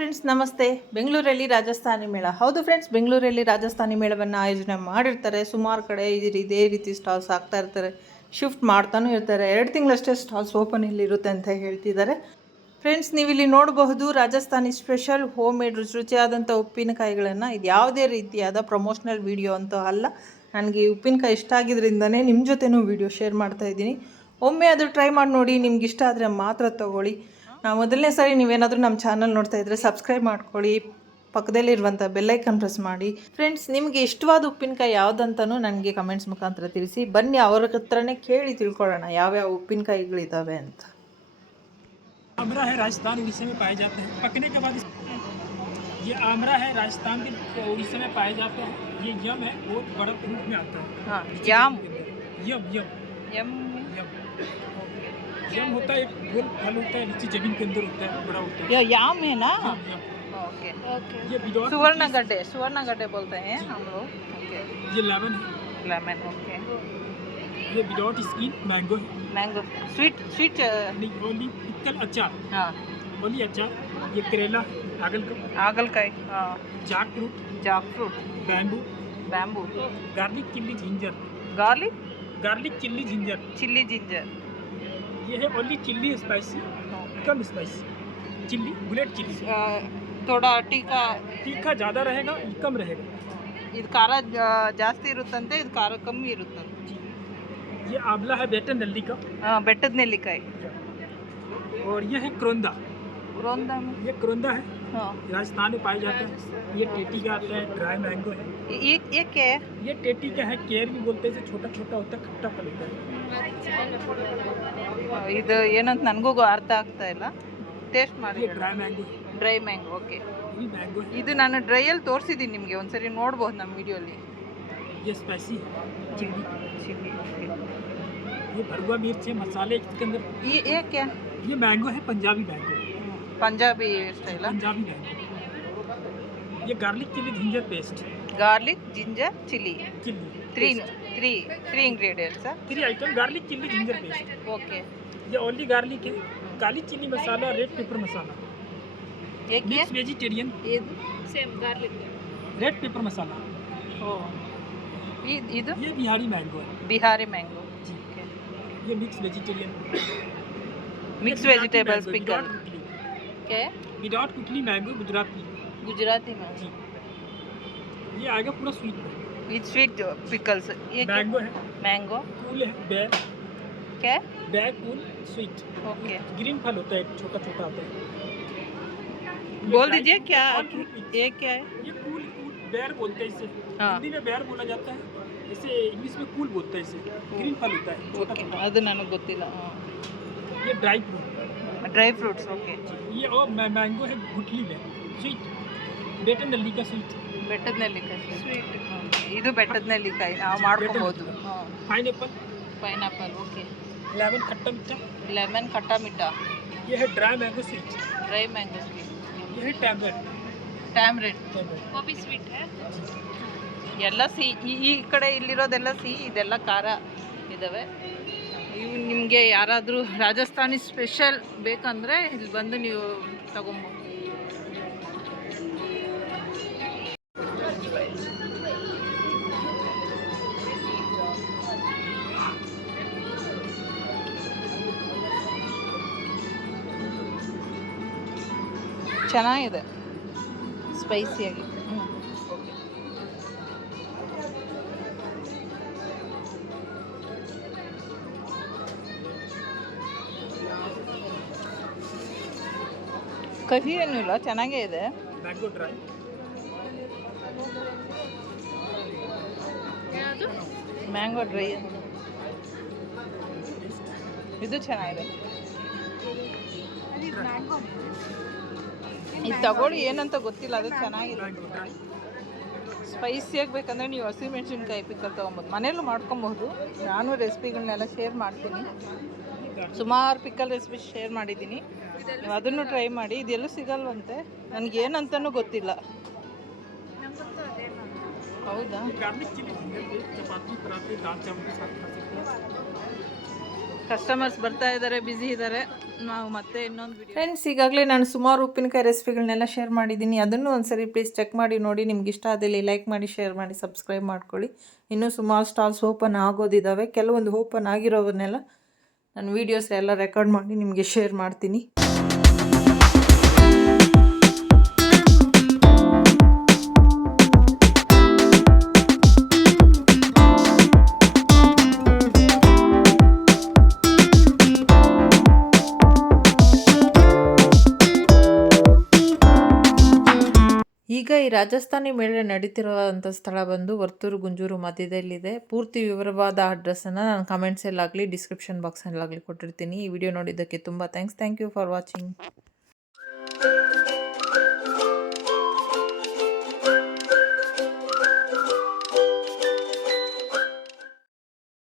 Friends ನಮಸ್ತೆ. ಬೆಂಗಳೂರಲ್ಲಿ ರಾಜಸ್ಥಾನಿ ಮೇಳ. ಹೌದು ಫ್ರೆಂಡ್ಸ್ ಬೆಂಗಳೂರಲ್ಲಿ ರಾಜಸ್ಥಾನಿ ಮೇಳವನ್ನು ಆಯೋಜನೆ ಮಾಡಿರ್ತಾರೆ. ಸುಮಾರು ಕಡೆ ಇದ್- ರೀತಿ ಸ್ಟಾಲ್ಸ್ ಹಾಕ್ತಾ ಇರ್ತಾರೆ. ಶಿಫ್ಟ್ ಮಾಡ್ತಾನೂ ಇರ್ತಾರೆ. ಎರಡು ತಿಂಗಳಷ್ಟೇ ಸ್ಟಾಲ್ಸ್ ಓಪನ್ ಇಲ್ಲಿರುತ್ತೆ ಅಂತ ಹೇಳ್ತಿದ್ದಾರೆ. ಫ್ರೆಂಡ್ಸ್ ನೀವಿಲ್ಲಿ ನೋಡಬಹುದು ರಾಜಸ್ಥಾನಿ ಸ್ಪೆಷಲ್ ಹೋಮ್ ಮೇಡ್ ರುಚಿ ರುಚಿಯಾದಂಥ ಉಪ್ಪಿನಕಾಯಿಗಳನ್ನು. ಇದು ಯಾವುದೇ ರೀತಿಯಾದ ಪ್ರಮೋಷನಲ್ ವಿಡಿಯೋ ಅಂತೂ ಅಲ್ಲ. ನನಗೆ ಉಪ್ಪಿನಕಾಯಿ ಇಷ್ಟ ಆಗಿದ್ರಿಂದನೇ ನಿಮ್ಮ ಜೊತೆನೂ ವಿಡಿಯೋ ಶೇರ್ ಮಾಡ್ತಾ ಇದ್ದೀನಿ. ಒಮ್ಮೆ ಅದು ಟ್ರೈ ಮಾಡಿ ನೋಡಿ. ನಿಮ್ಗೆ ಇಷ್ಟ ಆದರೆ ಮಾತ್ರ ತಗೊಳ್ಳಿ. ನಾವು ಮೊದಲನೇ ಸಾರಿ ನೀವೇನಾದರೂ ನಮ್ಮ ಚಾನಲ್ ನೋಡ್ತಾ ಇದ್ದರೆ ಸಬ್ಸ್ಕ್ರೈಬ್ ಮಾಡ್ಕೊಳ್ಳಿ ಪಕ್ಕದಲ್ಲಿರುವಂಥ ಬೆಲ್ಲೈಕನ್ ಪ್ರೆಸ್ ಮಾಡಿ ಫ್ರೆಂಡ್ಸ್ ನಿಮಗೆ ಇಷ್ಟವಾದ ಉಪ್ಪಿನಕಾಯಿ ಯಾವುದಂತನೂ ನನಗೆ ಕಮೆಂಟ್ಸ್ ಮುಖಾಂತರ ತಿಳಿಸಿ ಬನ್ನಿ ಅವ್ರ ಹತ್ರನೇ ಕೇಳಿ ತಿಳ್ಕೊಳ್ಳೋಣ ಯಾವ್ಯಾವ ಉಪ್ಪಿನಕಾಯಿಗಳಿದ್ದಾವೆ ಅಂತ आमरा है राजस्थान उड़ीसा में पाए जाते हैं पकने के बाद इस... ये आमरा है राजस्थान के उड़ीसा में पाए जाते हैं ये यम है वो बड़ा रूप में आता है ಹಾಂ ಯಾಮ್ यम यम ಎಮ್ यम होता है एक गोल फल होता है नीचे ज़मीन के अंदर होता है बड़ा होता है। याम है ना? हाँ, ओके। ओके। सुवर्ण गड्ढे सुवर्ण गड्ढे बोलते हैं हम लोग। ओके। ये लेमन लेमन ओके। ये विदाउट स्किन मैंगो है। मैंगो स्वीट स्वीट नहीं अचार। हाँ। ओनली अचार ये करेला आगल का। आगल का हाँ जाक fruit fruit bamboo. Bamboo. Garlic chilli ginger. Garlic? Garlic chilli ginger. Chilli ginger. ये है ओनली चिल्ली स्पाइसी कम स्पाइसी चिल्ली बुलेट चिल्ली ಥೋಡಾ ಟೀಕಾ तीखा ज़्यादा रहेगा कम रहेगा ಇದು ಖಾರ ಜಾ- ಜಾಸ್ತಿ ಇರುತ್ತಂತೆ ಇದು ಖಾರ ಕಮ್ಮಿ ಇರುತ್ತಂತೆ ये आंवला है बेटन नल्ली का ಹಾಂ ಬೆಟ್ಟದ ನೆಲ್ಲಿಕಾಯಿ और ये है क्रोंदा ರೋಂದ ये क्रोंदा है ಹಾಂ राजस्थान में पाए जाते हैं ये टेटी का आता है ड्राई मैंगो है ಏಕೆ ये टेटी का है केयर भी बोलते हैं इसे छोटा छोटा होता है खट्टा फल होता है ಇದು ಏನಂತ ನನಗೂ ಅರ್ಥ ಆಗ್ತಾ ಇಲ್ಲ ಟೇಸ್ಟ್ ಮಾಡಿ ये ड्राई मैंगो है ಡ್ರೈ ಮ್ಯಾಂಗೋ ಓಕೆ ये मैंगो है ಇದು ನಾನು ಡ್ರೈಯಲ್ಲಿ ತೋರಿಸಿದ್ದೀನಿ ನಿಮಗೆ ಒಂದ್ಸರಿ ನೋಡ್ಬೋದು ನಮ್ಮ ವಿಡಿಯೋಲಿ ये स्पाइसी है चिल्ली ಚಿಲ್ಲಿ ये भरवा मिर्च है मसाले इसके अंदर ಈ ಏಕೆ ये मैंगो है पंजाबी मैंगो पंजाबी स्टाइल ये garlic chilli ginger paste garlic ginger chilli three three three ingredients three item garlic chilli ginger paste okay ये ओनली गार्लिक है। Garlic chilli masala red pepper masala ये? मिक्स वेजिटेरियन ये? Same garlic red pepper masala ओ ये इधर? ये Bihari mango है। Bihari mango ठीक है ये mix vegetarian mix vegetables pickle pickle okay without कुकली मैंगो गुजराती ಗುಜರಾತಿ ಮ್ಯಾಂಗೋ जी ये आएगा पूरा स्वीट ವಿತ್ ಸ್ವೀಟ್ ಪಿಕಲ್ಸ್ ಏಕೆ मैंगो है ಮ್ಯಾಂಗೋ कूल है बैर ಕೆ बैर कूल स्वीट ओके ग्रीन फल होता है छोटा छोटा आता है ये बोल dry दीजिए fruit क्या और fruit mix। ये क्या है ये कूल कूल बैर बोलते हैं इसे हाँ। हिंदी में बैर बोला जाता है इसे इंग्लिश में कूल बोलते हैं इसे ग्रीन फल होता है छोटा ಓಕೆ छोटा ಅದು ನನಗೆ ಗೊತ್ತಿಲ್ಲ ये dry fruit dry fruits okay ये और मै- मैंगो है गुटली में स्वीट बेटन नल्ली का स्वीट ಬೆಟ್ಟದ ನೆಲ್ಲಿಕಾಯಿ ಸ್ವೀಟ್ ಇದು ಬೆಟ್ಟದ ನೆಲ್ಲಿಕಾಯಿ ನಾವು ಮಾಡ್ಕೊಬೋದು pineapple pineapple okay lemon खट्टा मीठा ಲೆಮನ್ ಖಟ್ಟಾ ಮಿಠಾ ये है dry mango sweet dry mango sweet ये है टैमरेट ಟ್ಯಾಮ್ರೆಡ್ ಎಲ್ಲ ಸಿಹಿ ಈ ಈ ಕಡೆ ಇಲ್ಲಿರೋದೆಲ್ಲ ಸಿಹಿ ಇದೆಲ್ಲ ಖಾರ ಇದ್ದಾವೆ ಇವು ನಿಮಗೆ ಯಾರಾದರೂ ರಾಜಸ್ಥಾನಿ ಸ್ಪೆಷಲ್ ಬೇಕಂದರೆ ಇಲ್ಲಿ ಬಂದು ನೀವು ತಗೊಬೋದು. ಚೆನ್ನಾಗಿದೆ. ಸ್ಪೈಸಿಯಾಗಿ ಕಹಿ ಏನು ಇಲ್ಲ, ಚೆನ್ನಾಗೇ ಇದೆ. ಮ್ಯಾಂಗೋ ಡ್ರೈ ಇದು ಚೆನ್ನಾಗಿದೆ. ಇದು ತಗೊಳ್ಳಿ, ಏನಂತ ಗೊತ್ತಿಲ್ಲ, ಅದು ಚೆನ್ನಾಗಿದೆ. ಸ್ಪೈಸಿಯಾಗಿ ಬೇಕಂದರೆ ನೀವು ಹಸಿಮೆಣ್ಸಿನ್ಕಾಯಿ ಪಿಕ್ಕಲ್ ತೊಗೊಬೋದು. ಮನೇಲೂ ಮಾಡ್ಕೊಬಹುದು. ನಾನು ರೆಸಿಪಿಗಳನ್ನೆಲ್ಲ ಶೇರ್ ಮಾಡ್ತೀನಿ. ಸುಮಾರು ಪಿಕ್ಕಲ್ ರೆಸಿಪಿ ಶೇರ್ ಮಾಡಿದ್ದೀನಿ. ಅದನ್ನು ಟ್ರೈ ಮಾಡಿ, ಇದೆಲ್ಲೂ ಸಿಗಲ್ವಂತೆ. ನನಗೇನಂತನೂ ಗೊತ್ತಿಲ್ಲ. ಹೌದಾ? ಕಸ್ಟಮರ್ಸ್ ಬರ್ತಾ ಇದ್ದಾರೆ ಬ್ಯುಸಿ ಇದ್ದಾರೆ ನಾವು ಮತ್ತೆ ಇನ್ನೊಂದು ಫ್ರೆಂಡ್ಸ್ ಈಗಾಗಲೇ ನಾನು ಸುಮಾರು ಉಪ್ಪಿನಕಾಯಿ ರೆಸಿಪಿಗಳನ್ನೆಲ್ಲ ಶೇರ್ ಮಾಡಿದ್ದೀನಿ. ಅದನ್ನು ಒಂದ್ಸರಿ ಪ್ಲೀಸ್ ಚೆಕ್ ಮಾಡಿ, ನೋಡಿ. ನಿಮ್ಗೆ ಇಷ್ಟ ಆದಲ್ಲಿ ಲೈಕ್ ಮಾಡಿ ಶೇರ್ ಮಾಡಿ ಸಬ್ಸ್ಕ್ರೈಬ್ ಮಾಡ್ಕೊಳ್ಳಿ. ಇನ್ನೂ ಸುಮಾರು ಸ್ಟಾಲ್ಸ್ ಓಪನ್ ಆಗೋದಿದ್ದಾವೆ ಕೆಲವೊಂದು ಓಪನ್ ಆಗಿರೋವನ್ನೆಲ್ಲ ನಾನು ವೀಡಿಯೋಸ್ ಎಲ್ಲ ರೆಕಾರ್ಡ್ ಮಾಡಿ ನಿಮಗೆ ಶೇರ್ ಮಾಡ್ತೀನಿ. ಈಗ ಈ ರಾಜಸ್ಥಾನಿ ಮೇಳೆ ನಡೀತಿರುವಂಥ ಸ್ಥಳ ಬಂದು ವರ್ತೂರು ಗುಂಜೂರು ಮಧ್ಯದಲ್ಲಿದೆ. ಪೂರ್ತಿ ವಿವರವಾದ ಅಡ್ರೆಸ್ಸನ್ನು ನಾನು ಕಮೆಂಟ್ಸಲ್ಲಾಗಲಿ ಡಿಸ್ಕ್ರಿಪ್ಷನ್ ಬಾಕ್ಸಲ್ಲಾಗಲಿ ಕೊಟ್ಟಿರ್ತೀನಿ. ಈ ವಿಡಿಯೋ ನೋಡಿದ್ದಕ್ಕೆ ತುಂಬ thanks thank you for watching